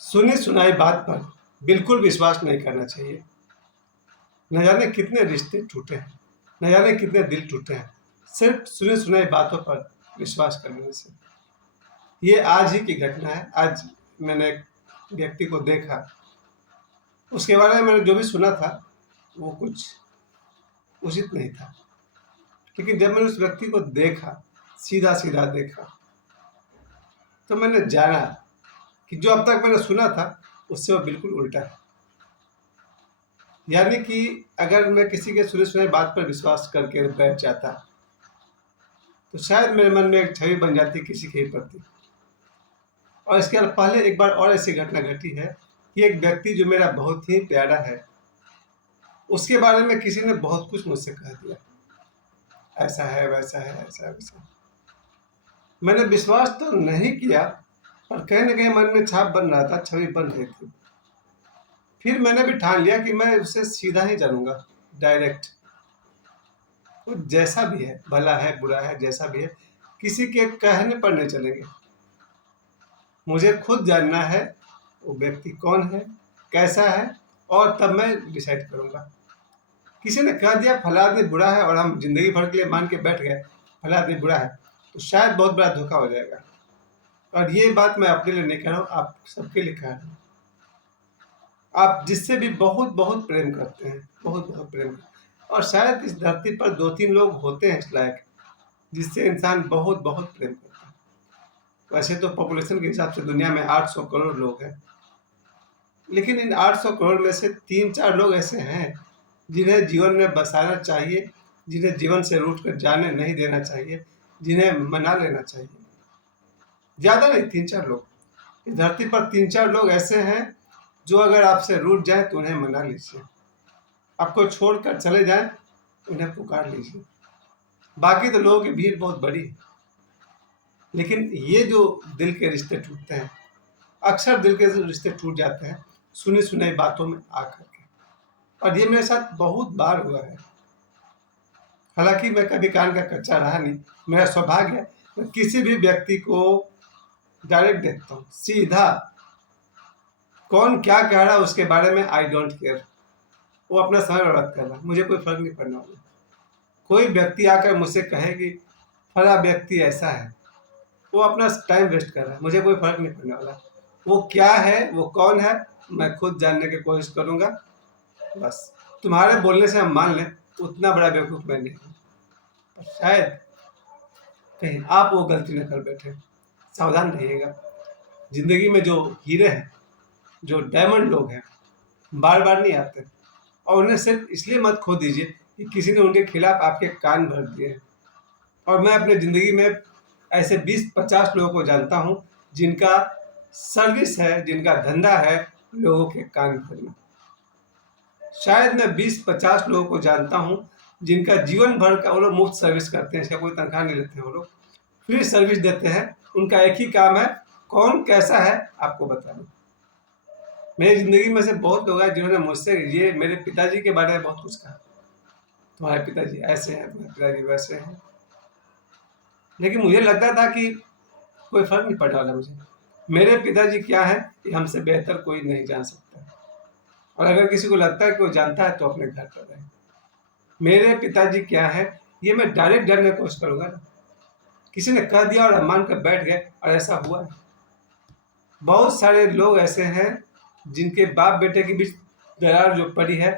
सुनी सुनाई बात पर बिल्कुल विश्वास नहीं करना चाहिए। न जाने कितने रिश्ते टूटे हैं, न जाने कितने दिल टूटे हैं, सिर्फ सुनी सुनाई बातों पर विश्वास करने से। ये आज ही की घटना है। आज मैंने एक व्यक्ति को देखा, उसके बारे में मैंने जो भी सुना था वो कुछ उचित नहीं था। लेकिन जब मैंने उस व्यक्ति को देखा, सीधा सीधा देखा, तो मैंने जाना कि जो अब तक मैंने सुना था उससे वो बिल्कुल उल्टा है। यानी कि अगर मैं किसी के सुनी सुनाई बात पर विश्वास करके बैठ जाता तो शायद मेरे मन में एक छवि बन जाती किसी के प्रति। और इसके पहले एक बार और ऐसी घटना घटी है कि एक व्यक्ति जो मेरा बहुत ही प्यारा है, उसके बारे में किसी ने बहुत कुछ मुझसे कह दिया, ऐसा है, वैसा है, ऐसा है, वैसा है। मैंने विश्वास तो नहीं किया, पर कहीं ना कहीं मन में छाप बन रहा था, छवि बन रही थी। फिर मैंने भी ठान लिया कि मैं उसे सीधा ही जानूंगा, डायरेक्ट। वो जैसा भी है, भला है, बुरा है, जैसा भी है, किसी के कहने पर नहीं चलेंगे। मुझे खुद जानना है वो व्यक्ति कौन है, कैसा है, और तब मैं डिसाइड करूंगा। किसी ने कह दिया फला आदमी बुरा है और हम जिंदगी भर के लिए मान के बैठ गए फला आदमी बुरा है, तो शायद बहुत बड़ा धोखा हो जाएगा। और ये बात मैं अपने लिए नहीं कह रहा हूँ, आप सबके लिए कह रहा हूँ। आप जिससे भी बहुत बहुत प्रेम करते हैं, बहुत बहुत प्रेम करते हैं, और शायद इस धरती पर 2-3 लोग होते हैं इस लायक जिससे इंसान बहुत बहुत प्रेम करता है। वैसे तो पॉपुलेशन के हिसाब से दुनिया में 800 करोड़ लोग हैं, लेकिन इन 800 करोड़ में से 3-4 लोग ऐसे हैं जिन्हें जीवन में बसाना चाहिए, जिन्हें जीवन से रूठ कर जाने नहीं देना चाहिए, जिन्हें मना लेना चाहिए। ज़्यादा नहीं, 3-4 लोग। इस धरती पर 3-4 लोग ऐसे हैं जो अगर आपसे रूठ जाए तो उन्हें मना लीजिए, आपको छोड़कर चले जाएं तो उन्हें पुकार लीजिए। बाकी तो लोगों की भीड़ बहुत बड़ी है, लेकिन ये जो दिल के रिश्ते टूटते हैं, अक्सर दिल के रिश्ते टूट जाते हैं सुनी सुनाई बातों में आकर के। और ये मेरे साथ बहुत बार हुआ है। हालांकि मैं कभी कान का कच्चा रहा नहीं, मेरा सौभाग्य है। मैं किसी भी व्यक्ति को डायरेक्ट देखता हूँ, सीधा। कौन क्या कह रहा है उसके बारे में आई डोंट केयर। वो अपना समय बर्बाद कर रहा है, मुझे कोई फर्क नहीं पड़ने वाला। कोई व्यक्ति आकर मुझसे कहे कि फला व्यक्ति ऐसा है, वो अपना टाइम वेस्ट कर रहा है, मुझे कोई फर्क नहीं पड़ने वाला। वो क्या है, वो कौन है, मैं खुद जानने की कोशिश करूंगा। बस तुम्हारे बोलने से हम मान लें उतना बड़ा बेवकूफ़ मैं नहीं हूँ, पर शायद कहीं आप वो गलती न कर बैठे। सावधान रहिएगा। जिंदगी में जो हीरे हैं, जो डायमंड लोग हैं, बार बार नहीं आते, और उन्हें सिर्फ इसलिए मत खो दीजिए कि किसी ने उनके खिलाफ आपके कान भर दिए हैं। और मैं अपने ज़िंदगी में ऐसे 20-50 लोगों को जानता हूँ जिनका सर्विस है, जिनका धंधा है लोगों के कान भरना। शायद मैं 20-50 लोगों को जानता हूँ जिनका जीवन भर का, वो लोग मुफ्त सर्विस करते हैं, इसका कोई तनख्वाह नहीं लेते हैं, वो लोग फ्री सर्विस देते हैं। उनका एक ही काम है, कौन कैसा है आपको बताना। मेरी ज़िंदगी में से बहुत लोग हैं जिन्होंने मुझसे ये मेरे पिताजी के बारे में बहुत कुछ कहा, तुम्हारे पिताजी ऐसे हैं, तुम्हारे पिताजी वैसे हैं। लेकिन मुझे लगता था कि कोई फर्क नहीं पड़ने वाला मुझे। मेरे पिताजी क्या है ये हमसे बेहतर कोई नहीं जान सकता, और अगर किसी को लगता है कि वो जानता है तो अपने घर पर रहे। मेरे पिताजी क्या है ये मैं डायरेक्ट जानने की कोशिश करूंगा ना। किसी ने कह दिया और हम मान कर बैठ गए, और ऐसा हुआ है। बहुत सारे लोग ऐसे हैं जिनके बाप बेटे के बीच दरार जो पड़ी है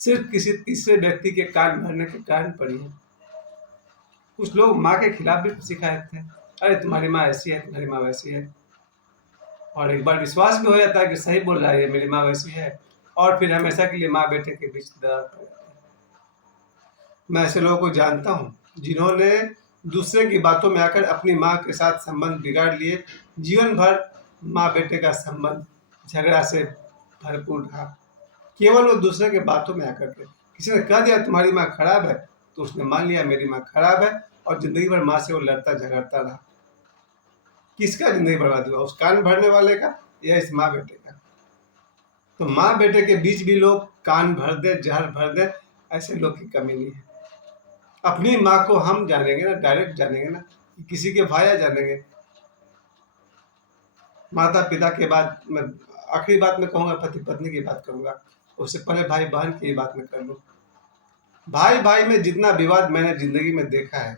सिर्फ किसी तीसरे व्यक्ति के कान भरने के कारण पड़ी है। कुछ लोग माँ के खिलाफ भी शिकायत थे, अरे तुम्हारी माँ ऐसी है, तुम्हारी माँ वैसी है। और एक बार विश्वास भी हो जाता है कि सही बोल रहा है, ये मेरी माँ वैसी है, और फिर हमेशा के लिए माँ बेटे के बीच दरार पड़ जाती है। मैं ऐसे लोगों को जानता हूँ जिन्होंने दूसरे की बातों में आकर अपनी माँ के साथ संबंध बिगाड़ लिए। जीवन भर माँ बेटे का संबंध झगड़ा से भरपूर रहा, केवल वो दूसरे के बातों में आकर के। किसी ने कह दिया तुम्हारी माँ खराब है, तो उसने मान लिया मेरी माँ खराब है, और जिंदगी भर माँ से वो लड़ता झगड़ता रहा। किसका जिंदगी बर्बाद हुआ, उस कान भरने वाले का या इस माँ बेटे का? तो माँ बेटे के बीच भी लोग कान भर दे, जहर भर दे, ऐसे लोग की कमी नहीं है। अपनी माँ को हम जानेंगे ना, डायरेक्ट जानेंगे ना, किसी के भाया जानेंगे। माता पिता के बाद में आखिरी बात मैं कहूँगा, पति पत्नी की बात करूँगा, उससे पहले भाई बहन की बात मैं कर लूँ। भाई भाई में जितना विवाद मैंने जिंदगी में देखा है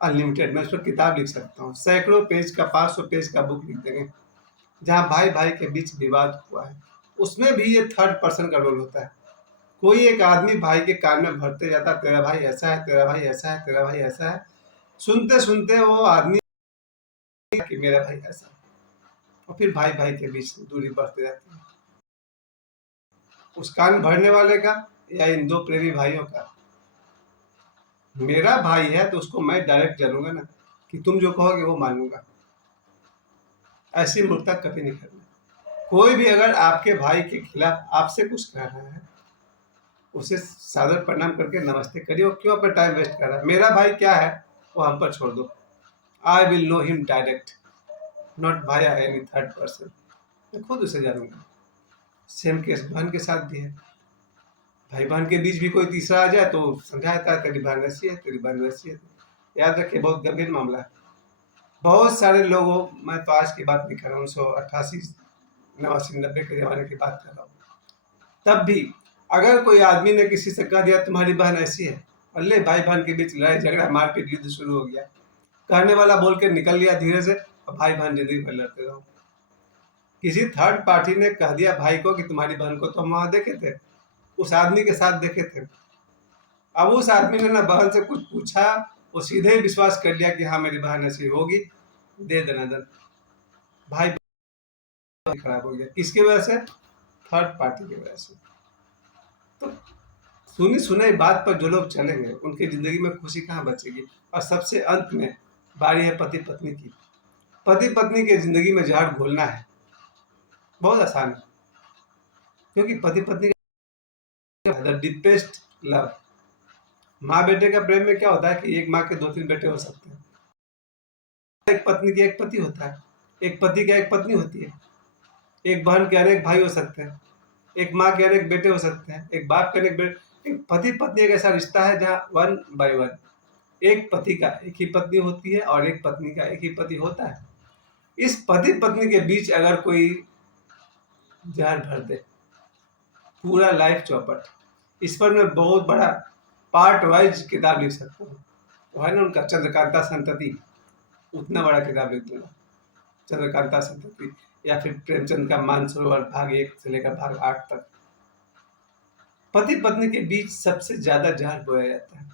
अनलिमिटेड, मैं उस पर किताब लिख सकता हूँ। सैकड़ों पेज का, 500 पेज का बुक लिख देंगे जहाँ भाई भाई के बीच विवाद हुआ है। उसमें भी ये थर्ड पर्सन का रोल होता है। कोई एक आदमी भाई के कान में भरते जाता, तेरा भाई ऐसा है, तेरा भाई ऐसा है, तेरा भाई ऐसा है। सुनते सुनते वो आदमी कि मेरा भाई ऐसा है, और फिर भाई भाई के बीच दूरी बढ़ती जाती है। उस कान भरने वाले का या इन दो प्रेमी भाइयों का। मेरा भाई है तो उसको मैं डायरेक्ट जानूंगा ना, कि तुम जो कहोगे वो मानूंगा। ऐसी मूर्खता कभी नहीं करना। कोई भी अगर आपके भाई के खिलाफ आपसे कुछ कह रहा है, उसे सादर प्रणाम करके नमस्ते करिए। और क्यों अपना टाइम वेस्ट कर रहा है? मेरा भाई क्या है वो हम पर छोड़ दो। I will know him direct, not via any third person. मैं खुद उसे जानूंगा। सेम केस बहन के साथ भी है। भाई बहन के बीच भी कोई तीसरा आ जाए तो समझाता है, तेरी बहन वैसी है, तेरी बहन वैसी है। याद रखिए, बहुत गंभीर मामला है। बहुत सारे लोगों, मैं तो आज की बात नहीं कर रहा हूँ, 1988 89 90 के जमाने की बात कर रहा हूँ। तब भी अगर कोई आदमी ने किसी से कह दिया तुम्हारी बहन ऐसी है, अल्ले भाई बहन के बीच लड़ाई झगड़ा मारपीट युद्ध शुरू हो गया। कहने वाला बोल के निकल लिया धीरे से, और भाई बहन जिंदगी भर लड़ते रहो। किसी थर्ड पार्टी ने कह दिया भाई को कि तुम्हारी बहन को तो हम वहां देखे थे, उस आदमी के साथ देखे थे। अब उस आदमी ने ना बहन से कुछ पूछा, वो सीधे ही विश्वास कर लिया कि हाँ मेरी बहन ऐसी होगी, दे देना दन। भाई खराब हो गया, किसकी वजह से? थर्ड पार्टी की वजह से। तो सुनी सुनाई बात पर जो लोग चलेंगे उनकी जिंदगी में खुशी कहाँ बचेगी? और सबसे अंत में बारी है पति पत्नी की। पति पत्नी के जिंदगी में जहर घोलना है बहुत आसान है, क्योंकि पति पत्नी का द डीपेस्ट लव। माँ बेटे का प्रेम में क्या होता है कि एक माँ के दो तीन बेटे हो सकते हैं। एक पत्नी के एक पति होता है, एक पति का एक पत्नी होती है, एक बहन के अनेक भाई हो सकते हैं, एक माँ के अनेक बेटे हो सकते हैं, एक बाप के अनेक बेटे। एक पति पत्नी एक ऐसा रिश्ता है जहाँ वन बाय वन एक पति का एक ही पत्नी होती है और एक पत्नी का एक ही पति होता है। इस पति पत्नी के बीच अगर कोई जहर भर दे, पूरा लाइफ चौपट। इस पर मैं बहुत बड़ा पार्ट वाइज किताब लिख सकता हूँ। वो है ना उनका चंद्रकांता संतति, उतना बड़ा किताब लिख दूंगा। चंद्रकांता संतति, या फिर प्रेमचंद का मानसरोवर भाग 1 से लेकर भाग 8 तक। पति पत्नी के बीच सबसे ज्यादा जहर बोया जाता है।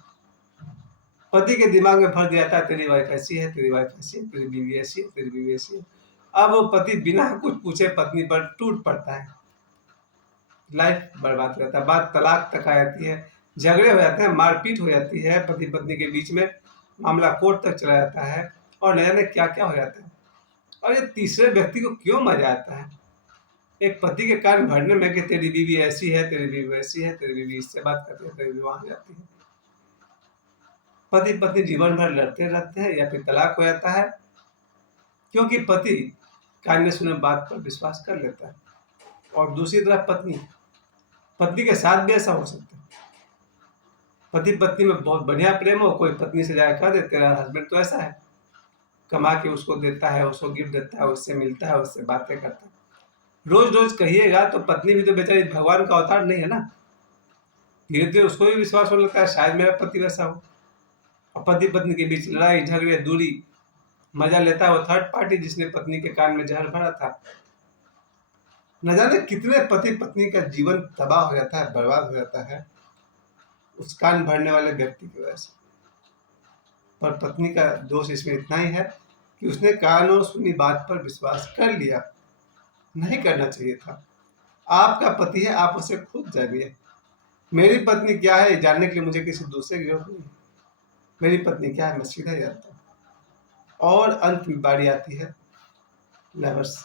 पति के दिमाग में भर दिया जाता है तेरी वाइफ ऐसी है, तेरी वाइफ ऐसी है, तेरी बीवी ऐसी है, तेरी बीवी ऐसी है। अब वो पति बिना कुछ पूछे पत्नी पर टूट पड़ता है, लाइफ बर्बाद हो जाता है। बात तलाक तक आ जाती है, झगड़े हो जाते हैं, मारपीट हो जाती है पति पत्नी के बीच में, मामला कोर्ट तक चला जाता है, और न जाने क्या क्या हो जाता है। और ये तीसरे व्यक्ति को क्यों मजा आता है एक पति के कान भरने में कि तेरी बीवी ऐसी है, तेरी बीवी वैसी है, तेरी बीवी इससे बात करती है, तेरी बीवी वहां जाती है। पति पत्नी जीवन भर लड़ते रहते हैं या फिर तलाक हो जाता है, क्योंकि पति कान सुने बात पर विश्वास कर लेता है। और दूसरी तरफ पत्नी, पत्नी के साथ भी ऐसा हो सकता है। पति पत्नी में बहुत बढ़िया प्रेम हो, कोई पत्नी से जाकर कह दे तेरा हस्बैंड तो ऐसा है, कमा के उसको देता है, उसको गिफ्ट देता है, उससे मिलता है, उससे बातें करता है। रोज रोज कहिएगा तो पत्नी भी तो बेचारी भगवान का अवतार नहीं है ना। धीरे धीरे उसको भी विश्वास होने लगता है शायद मेरा पति वैसा हो। और पति पत्नी के बीच लड़ाई झगड़े दूरी, मजा लेता है वो थर्ड पार्टी जिसने पत्नी के कान में जहर भरा था। न जाने कितने पति पत्नी का जीवन तबाह हो जाता है, बर्बाद हो जाता है उस कान भरने वाले व्यक्ति की वजह से। पर पत्नी का दोष इसमें इतना ही है कि उसने कानों सुनी बात पर विश्वास कर लिया, नहीं करना चाहिए था। आपका पति है, आप उसे खुद जानिए। मेरी पत्नी क्या है जानने के लिए मुझे किसी दूसरे की जरूरत नहीं है। मेरी पत्नी क्या है मैं सीधा जानता हूँ। और अंत में बारी आती है लवर्स।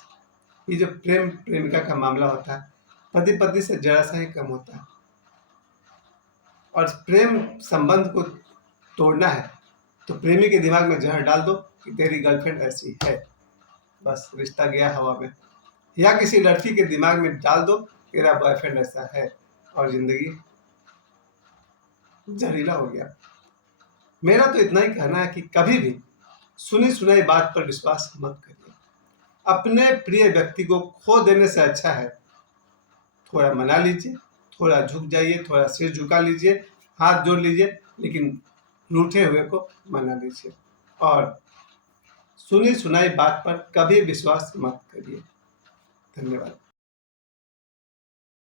ये जो प्रेम प्रेमिका का मामला होता है, पति पत्नी से जरा सा ही कम होता है। और प्रेम संबंध को तोड़ना है तो प्रेमी के दिमाग में जहर डाल दो कि तेरी गर्लफ्रेंड ऐसी है, बस रिश्ता गया हवा में। या किसी लड़की के दिमाग में डाल दो तेरा बॉयफ्रेंड ऐसा है, और जिंदगी जहरीला हो गया। मेरा तो इतना ही कहना है कि कभी भी सुनी सुनाई बात पर विश्वास मत करिए। अपने प्रिय व्यक्ति को खो देने से अच्छा है थोड़ा मना लीजिए, थोड़ा झुक जाइए, थोड़ा सिर झुका लीजिए, हाथ जोड़ लीजिए, लेकिन रूठे हुए को मना लीजिए। और सुनी सुनाई बात पर कभी विश्वास मत करिए। धन्यवाद।